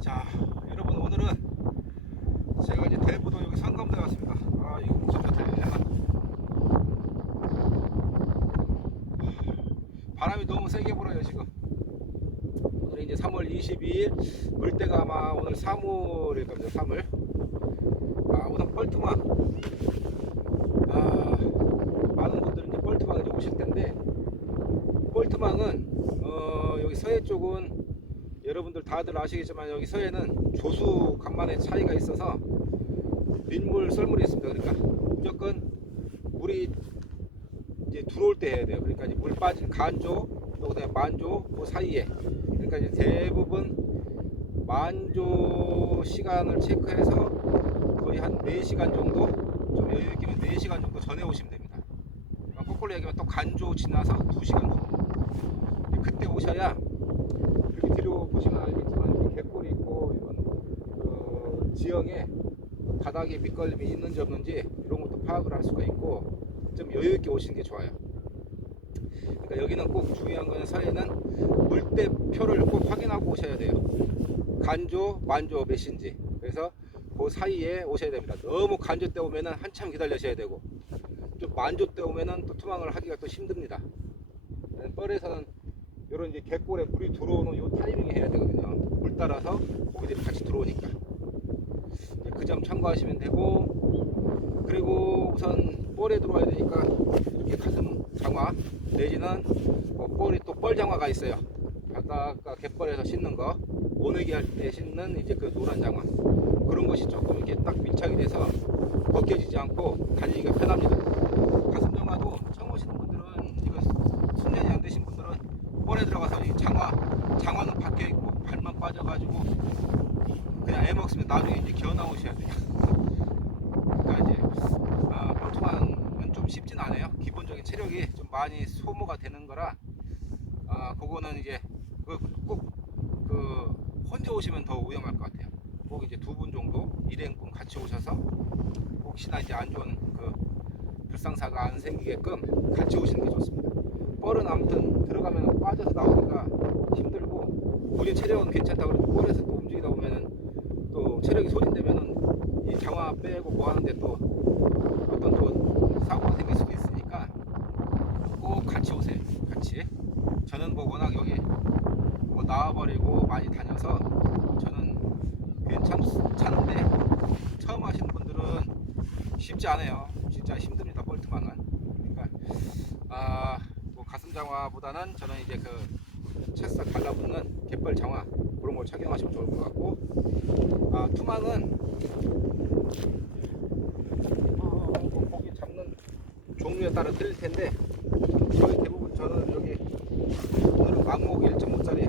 자, 여러분 오늘은 제가 이제 대부도 여기 상감대 왔습니다. 아, 이거 목소리가 들리냐? 바람이 너무 세게 불어요 지금. 오늘 이제 3월 22일, 물때가 아마 오늘 3월일 겁니다. 3월. 아, 우선 뻘투망. 아, 많은 분들은 이제 뻘투망 이제 오실 텐데, 뻘투망은 여기 서해 쪽은 여러분들 다들 아시겠지만 여기 서해는 조수 간만에 차이가 있어서 민물 썰물이 있습니다. 그러니까 무조건 물이 이제 들어올 때 해야 돼요. 그러니까 이제 물 빠진 간조 또 그다음에 만조 그 사이에, 그러니까 이제 대부분 만조 시간을 체크해서 거의 한 4시간 정도, 좀 여유 있게 4시간 정도 전에 오시면 됩니다. 거꾸로 얘기하면 또 간조 지나서 2시간 정도, 그때 오셔야 이렇게 뒤로 보시면 알겠지만 갯골이 있고 이런 그 지형에 바닥에 밑걸림이 있는지 없는지 이런 것도 파악을 할 수가 있고 좀 여유 있게 오시는 게 좋아요. 그러니까 여기는 꼭 중요한 거는 서해는 물대표를 꼭 확인하고 오셔야 돼요. 간조, 만조 몇인지. 그래서 그 사이에 오셔야 됩니다. 너무 간조 때 오면은 한참 기다리셔야 되고, 좀 만조 때 오면은 또 투망을 하기가 또 힘듭니다. 뻘에서는 이런 이제 갯골에 물이 들어오는 이 타이밍에 해야 되거든요. 물 따라서 고기들이 같이 들어오니까. 그 점 참고하시면 되고, 그리고 우선 뻘에 들어와야 되니까 이렇게 가슴 장화 내지는 뭐 뻘이 또 뻘 장화가 있어요. 아까 갯벌에서 신는 거, 모내기 할 때 신는 이제 그 노란 장화, 그런 것이 조금 이렇게 딱 밀착이 돼서 벗겨지지 않고 다니기가 편합니다. 가슴 장화도 처음 오시는 분들은, 이거 숙련이 안 되신 분들은 뻘에 들어가서 이 장화는 박혀 있고 발만 빠져가지고 그냥 애 먹으면 나중에 이제 기어 나오셔야 돼요. 그러니까 이제 뻘투망은 좀 쉽진 않아요. 기본적인 체력이 좀 많이 소모가 되는 거라, 그거는 이제 꼭 혼자 오시면 더 위험할 것 같아요. 꼭 이제 2분 정도 일행분 같이 오셔서 혹시나 이제 안 좋은 그 불상사가 안 생기게끔 같이 오시는 게 좋습니다. 뻘은 아무튼 들어가면 빠져서 나오기가 힘들고, 본인 체력은 괜찮다고 그러고 뻘에서 또 움직이다 보면은 또 체력이 소진되면은 이 장화 빼고 뭐 하는데 또 어떤 또 사고가 생길 수도 있으니까 꼭 같이 오세요. 같이. 저는 뭐 워낙 여기 뭐 나와버리고 많이 다녀서 저는 괜찮은데, 처음 하시는 분들은 쉽지 않아요. 진짜 힘듭니다. 뻘투망은. 그러니까 뭐 가슴 장화보다는 저는 이제 그 채싹 달라붙는 갯벌 장화, 그런 걸 착용하시면 좋을 것 같고, 투망은 고기 잡는 종류에 따라 틀릴 텐데, 거의 대부분 저는 여기 오늘은 망목 1.5짜리,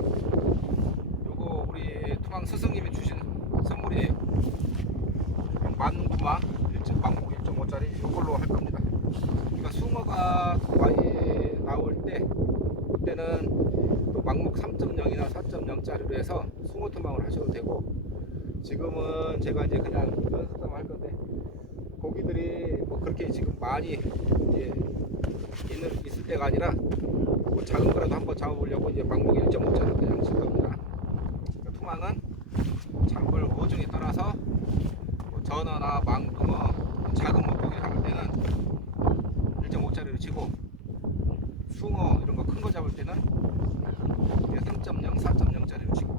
요거 우리 투망 스승님이 주신 선물이에요. 만구망 망목 1.5짜리 요걸로 할 겁니다. 그러니까 숭어가 많이 나올 때, 그때는 또 망목 3.0이나 4.0짜리로 해서 숭어 투망을 하셔도 되고, 지금은 제가 이제 그냥 연습삼아 할 건데, 고기들이 뭐 그렇게 지금 많이 이제 있을 때가 아니라 뭐 작은 거라도 한번 잡아보려고 이제 망목 1.5짜리 그냥 칠 겁니다. 그러니까 투망은 잡을 어종에 따라서 뭐 전어나 망둥어, 작은 물고기 잡을 때는 1.5짜리로 치고, 숭어 이런 거 큰 거 잡을 때는 3.0, 4.0짜리로 치고.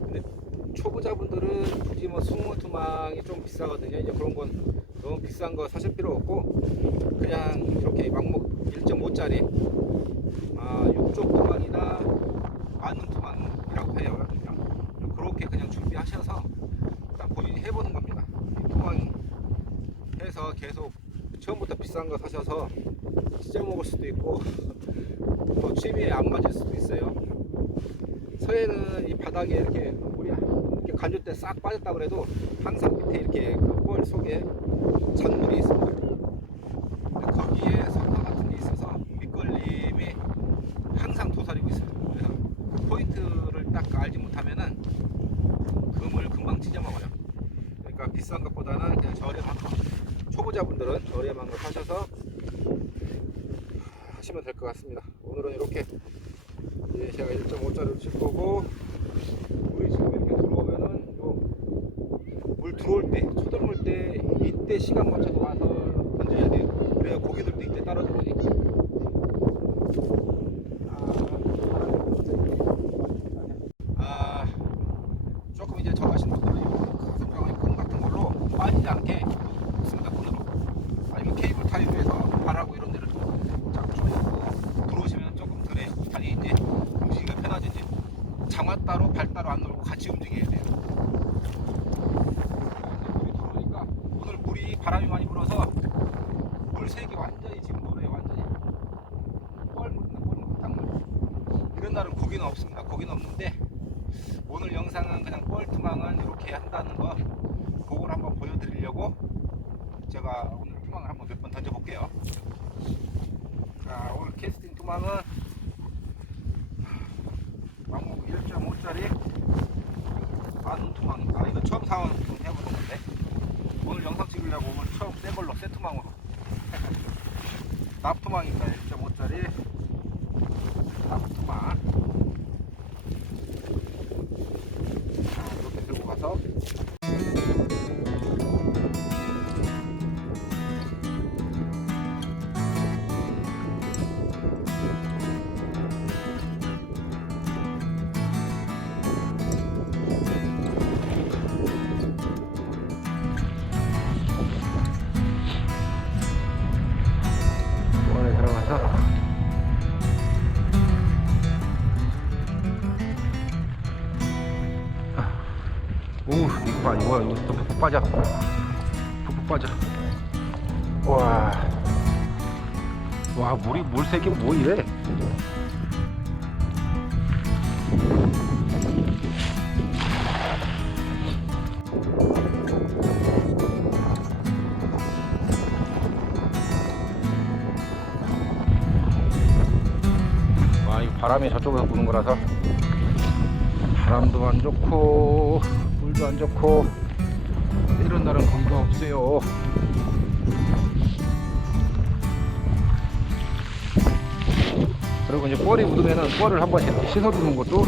근데 초보자분들은 굳이 뭐 숭어 투망이 좀 비싸거든요. 이제 그런 건 너무 비싼 거 사실 필요 없고, 그냥 이렇게 망목 1.5짜리 육종 투망이나 마늘 투망이라고 해요. 그냥 그렇게 그냥 준비하셔서 딱 본인이 해보는 겁니다. 투망 해서 계속 처음부터 비싼 거 사셔서 찢어먹을 수도 있고 또 취미에 안 맞을 수도 있어요. 서해는 이 바닥에 이렇게 물이 이렇게 간조 때 싹 빠졌다 그래도 항상 밑에 이렇게 그 뻘 속에 잔물이 있습니다. 근데 거기에 석화 같은 게 있어서 밑걸림이 항상 도사리고 있어요. 그래서 그 포인트를 딱 알지 못하면은 금을 금방 찢어먹어요. 그러니까 비싼 것보다는 그냥 저렴한 거, 초보자분들은 저렴한 거 사셔서 하시면 될 것 같습니다. 오늘은 이렇게 제가 1.5짜리로 칠 거고, 물이 지금 이렇게 들어오면은 물 들어올 때, 초들물 때 이때 시간 맞춰서 와서 던져야 돼요. 그래야 고기들도 이때 따라 들어오니까. 조금 이제 저 하시는 분들은 가슴병의 끈 같은 걸로 빠지지 않게 습니다. 끈으로. 아니면 케이블 타이로 해서 발하고 이런 데를 쫙 조이고 들어오시면 조금 덜해. 다리 이제 움직이기가 편하지. 이제 장화 따로 발 따로 안 놀고 같이 움직여야 돼요. 물이 들어오니까 오늘 물이 바람이 많이 불어서 물색이 완전히 지금 노래요. 완전히 뻘물, 땅물. 이런 날은 고기는 없습니다. 고기는 없는데 오늘 영상은 그냥 뻘투망은 이렇게 한다는 거 그걸 한번 보여드리려고 제가 오늘 투망을 한번 몇 번 던져볼게요. 자, 오늘 캐스팅 투망은 왕복 1.5짜리 만 투망입니다. 이거 처음 사온 좀 해보는 건데 오늘 영상 찍으려고 오늘 처음 새 걸로 새 투망으로 납투망입니다. 1.5짜리 납투망. 이렇게 들고 가서 안에 들어가서 오, 이거 봐, 이거 또 푹푹 빠져. 푹푹 빠져. 와, 물색이 뭐 이래? 와, 이거 바람이 저쪽에서 부는 거라서 바람도 안 좋고 물도 안 좋고 이런 날은 고기가 없어요. 그리고 이제 뻘이 묻으면은 뻘을 한번 씻어주는 것도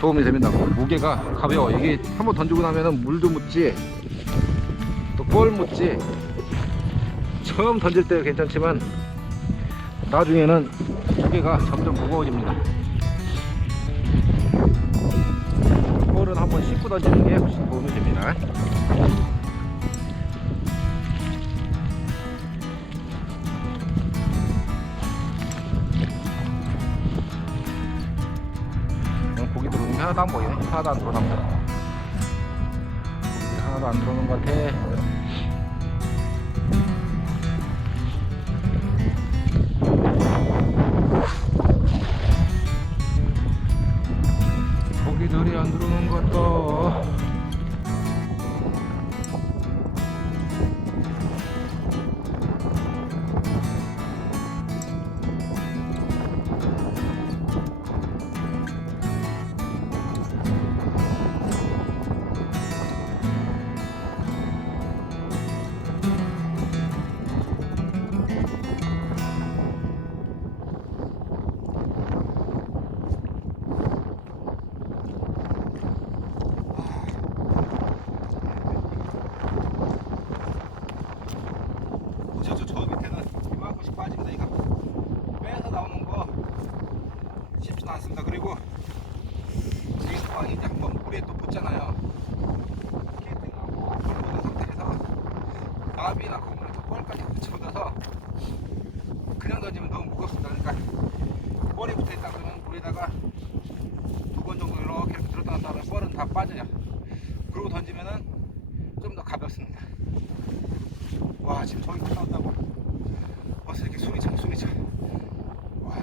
도움이 됩니다. 무게가 가벼워. 이게 한번 던지고 나면은 물도 묻지 또 뻘 묻지. 처음 던질 때 괜찮지만 나중에는 무게가 점점 무거워집니다. 뻘은 한번 씻고 던지는 게 훨씬 도움이 됩니다. 고기 들어오는 게 하나도 안 보이네. 하나도 안 들어온다. 하나도 안 들어오는 것 같아. 고기들이 안 들어오는 것 같다. 저 밑에는 이만큼씩 빠집니다. 이거 빼서 나오는 거 쉽지는 않습니다. 그리고 이 이제 한번 물에 또 붙잖아요. 캐스팅하고 물을 묻은 상태에서 나비나 거물에 또 뻘까지 붙여서 그냥 던지면 너무 무겁습니다. 그러니까 뻘에 붙어있다 그러면 물에다가 2번 정도 이렇게 들었다 놨다 하면 뻘은 다 빠져요. 그리고 던지면은 좀 더 가볍습니다. 와, 지금 저기 갔다 왔다고 벌써 이렇게 숨이 차. 와.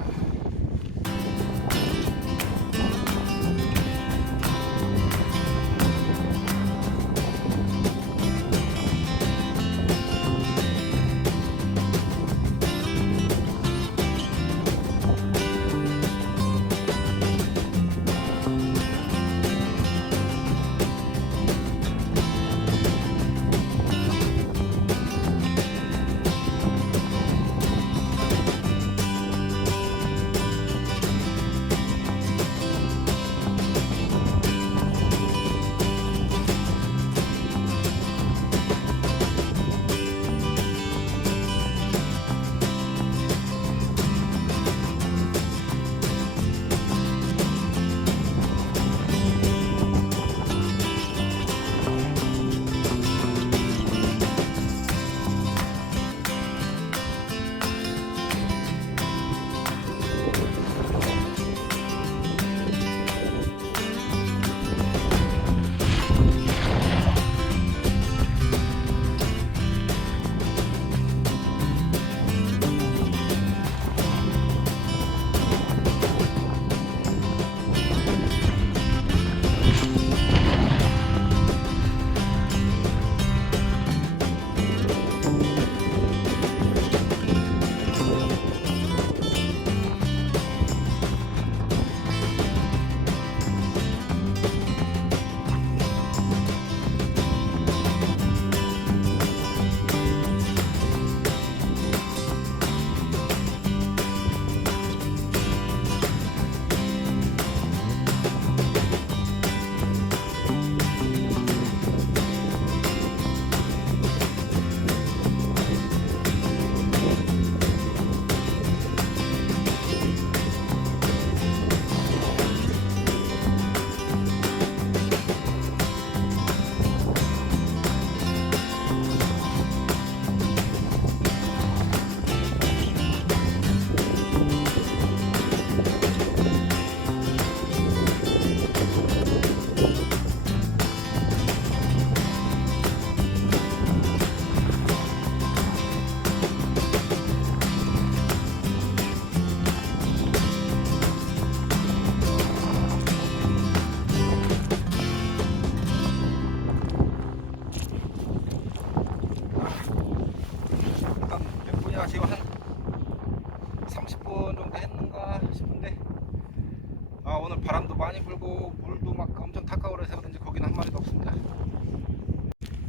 오늘 바람도 많이 불고 물도 막 엄청 탁하고 해서 그런지 거기는 한 마리도 없습니다.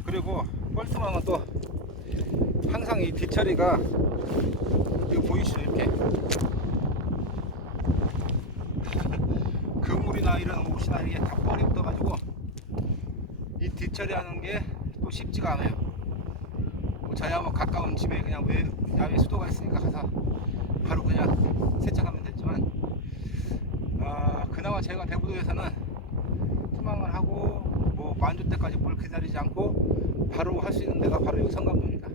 그리고 뻘트망은 또 항상 이 뒤처리가 이거 보이시죠? 이렇게 그물이나 이런 옷이나 이게 다 뻘이 묻어가지고 이 뒤처리하는 게 또 쉽지가 않아요. 저야 뭐 가까운 집에 그냥 야외 수도가 있으니까 가서 바로 그냥 세척하면 됐지만 그나마 제가 대부도에서는 투망을 하고 뭐 만조 때까지 뭘 기다리지 않고 바로 할 수 있는 데가 바로 여기 성감도입니다.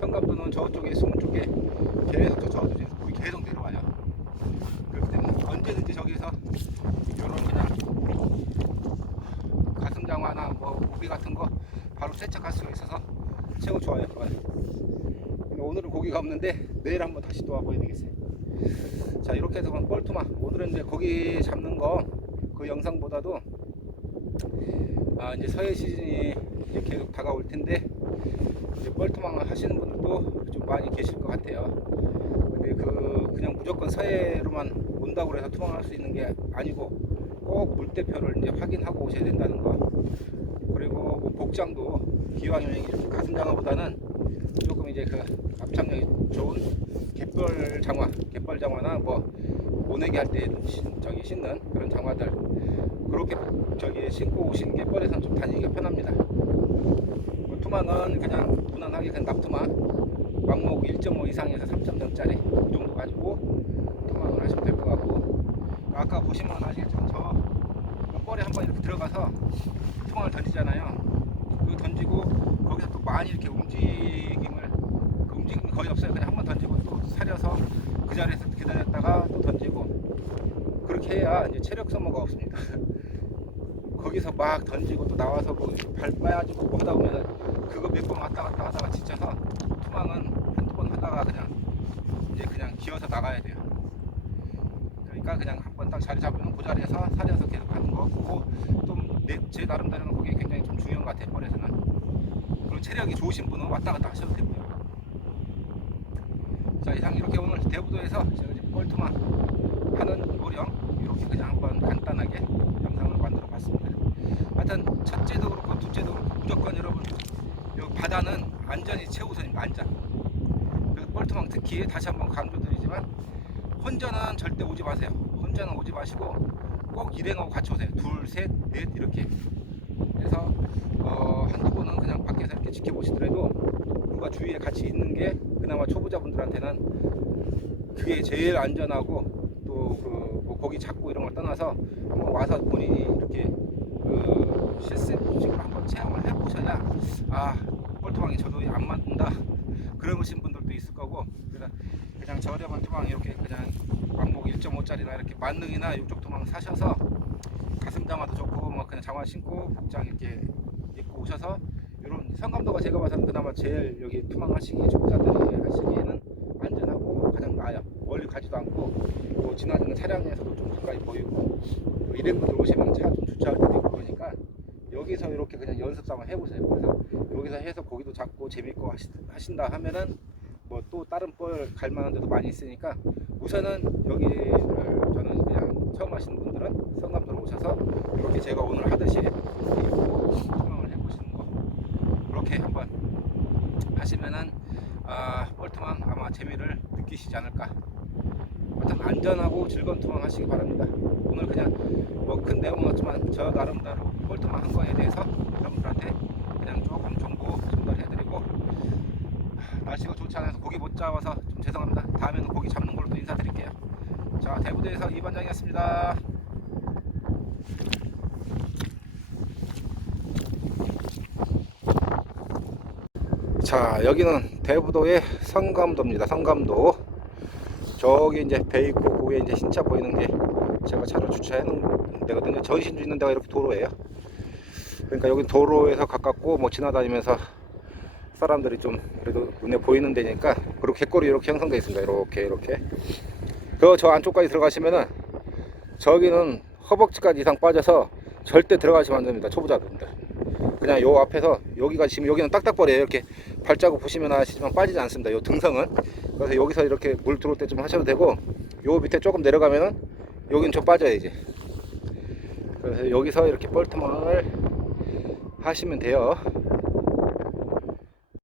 성감도는 저쪽에 수문 쪽에 계속 저도 거기 계속 내려와요. 그렇기 때문에 언제든지 저기서 이런 그냥 가슴장화나 뭐 고기 같은 거 바로 세척할 수가 있어서 최고 좋아요. 오늘은 고기가 없는데 내일 한번 다시 또 와봐야 되겠어요. 자, 이렇게 해서 뻘투망, 오늘은 이제 고기 잡는 거 그 영상보다도 이제 서해 시즌이 이제 계속 다가올 텐데 이제 뻘투망을 하시는 분들도 좀 많이 계실 것 같아요. 근데 그냥 무조건 서해로만 온다고 해서 투망할 수 있는 게 아니고 꼭 물대표를 이제 확인하고 오셔야 된다는 거. 그리고 뭐 복장도 기왕이면 가슴장화보다는 조금 이제 그 압착력이 좋은 갯벌 장화나 뭐 모내기 할 때 신는 그런 장화들 그렇게 신고 오신 갯벌에서는 좀 다니기가 편합니다. 뭐 투망은 그냥 무난하게 그냥 납투망 왕목 1.5 이상에서 3.0짜리 그 정도 가지고 투망을 하시면 될 것 같고, 아까 보시면 아시겠지만 저 뻘에 한번 이렇게 들어가서 투망을 던지잖아요. 그 던지고 거기서 또 많이 이렇게 움직임이 거의 없어요. 그냥 한번 던지고 또 사려서 그 자리에서 기다렸다가 또 던지고 그렇게 해야 이제 체력 소모가 없습니다. 거기서 막 던지고 또 나와서 뭐 발 빠지고 뭐 하다 보면 그거 몇 번 왔다 갔다 하다가 지쳐서 투망은 한두 번 하다가 그냥 기어서 나가야 돼요. 그러니까 그냥 한번 딱 자리 잡으면 그 자리에서 사려서 계속 가는 거. 그거 좀 제 나름대로는 그게 굉장히 좀 중요한 것 같아요. 뻘에서는. 그리고 체력이 좋으신 분은 왔다 갔다 하셔도 되고요. 자, 이상 이렇게 오늘 대부도에서 제가 이제 뻘투망 하는 요령 이렇게 그냥 한번 간단하게 영상을 만들어 봤습니다. 하여튼 첫째도 그렇고 둘째도 그렇고 무조건 여러분 여기 바다는 안전이 최우선입니다. 안전. 그래서 뻘투망 특히 다시 한번 강조드리지만 혼자는 절대 오지 마세요. 혼자는 오지 마시고 꼭 일행하고 같이 오세요. 둘, 셋, 넷 이렇게 해서 한두 분은 그냥 밖에서 이렇게 지켜보시더라도 누가 주위에 같이 있는 게 그나마 초보자분들한테는 그게 제일 안전하고 또 뭐 고기 잡고 이런 걸 떠나서 한번 와서 본인이 이렇게 실습식으로 한번 체험을 해보셔야 뻘투망이 저도 안 맞는다 그러신 분들도 있을 거고, 그래서 그냥 저렴한 투망 이렇게 그냥 왕복 1.5짜리나 이렇게 만능이나 육족 투망 사셔서 가슴장화도 좋고 뭐 그냥 장화 신고 복장 이렇게 입고 오셔서 이런 성감도가 제가 봐서는 그나마 제일 여기 투망 하시기 초보자들이 하시기에는 안전하고 가장 나아요. 멀리 가지도 않고 뭐 지나가는 차량에서도 좀 가까이 보이고 일행분들 오시면 차 좀 주차할 때도 있고 그러니까 여기서 이렇게 그냥 연습 삼아 해보세요. 그래서 여기서 해서 고기도 잡고 재밌고 하신다 하면은 뭐 또 다른 뻘 갈 만한 데도 많이 있으니까 우선은 여기를 저는 그냥 처음 하시는 분들은 성감도로 오셔서 이렇게 제가 오늘 하듯이 입고 투망을 해보시는 거 그렇게 한번 하시면은 뻘투망 아마 재미를 느끼시지 않을까. 하여튼 안전하고 즐거운 투망 하시기 바랍니다. 오늘 그냥 뭐 큰 내용은 없지만 저 나름대로 뻘투망 한 거에 대해서 여러분들한테 그냥 조금 정보 전달해드리고, 날씨가 좋지 않아서 고기 못 잡아서 좀 죄송합니다. 다음에는 고기 잡는 걸로 또 인사드릴게요. 자, 대부도에서 이반장이었습니다. 자, 여기는 대부도의 성감도입니다. 성감도. 저기 이제 배 있고 거기에 이제 신차 보이는 게 제가 차를 주차해 놓은 데거든요. 전신주 있는 데가 이렇게 도로예요. 그러니까 여기 도로에서 가깝고 뭐 지나다니면서 사람들이 좀 그래도 눈에 보이는 데니까, 그리고 갯골이 이렇게 형성되어 있습니다. 이렇게 저 안쪽까지 들어가시면은 저기는 허벅지까지 이상 빠져서 절대 들어가시면 안 됩니다. 초보자분들 그냥 요 앞에서 여기가 지금 여기는 딱딱벌이에요. 이렇게 발자국 보시면 아시지만 빠지지 않습니다. 요 등성은. 그래서 여기서 이렇게 물 들어올 때 좀 하셔도 되고, 요 밑에 조금 내려가면은 여긴 좀 빠져야 이제. 그래서 여기서 이렇게 뻘트멍을 하시면 돼요.